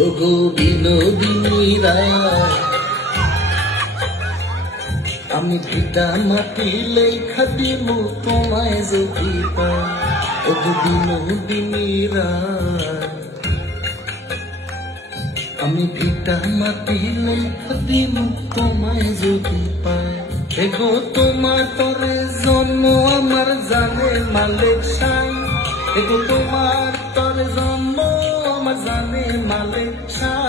ওগো বিনোদিনী রায়, আমি ভিটা মাটি লেখা দিমু তোমায় যদি পাই। ওগো বিনোদিনী রায়, আমি ভিটা মাটি লেখা দিমু তোমায় যদি পাই। এগো তোমার তরে জন্ম আমার জানে মালিক সাই। এগো তোমার তরে জন্ম আমার জানে মালিক সাই।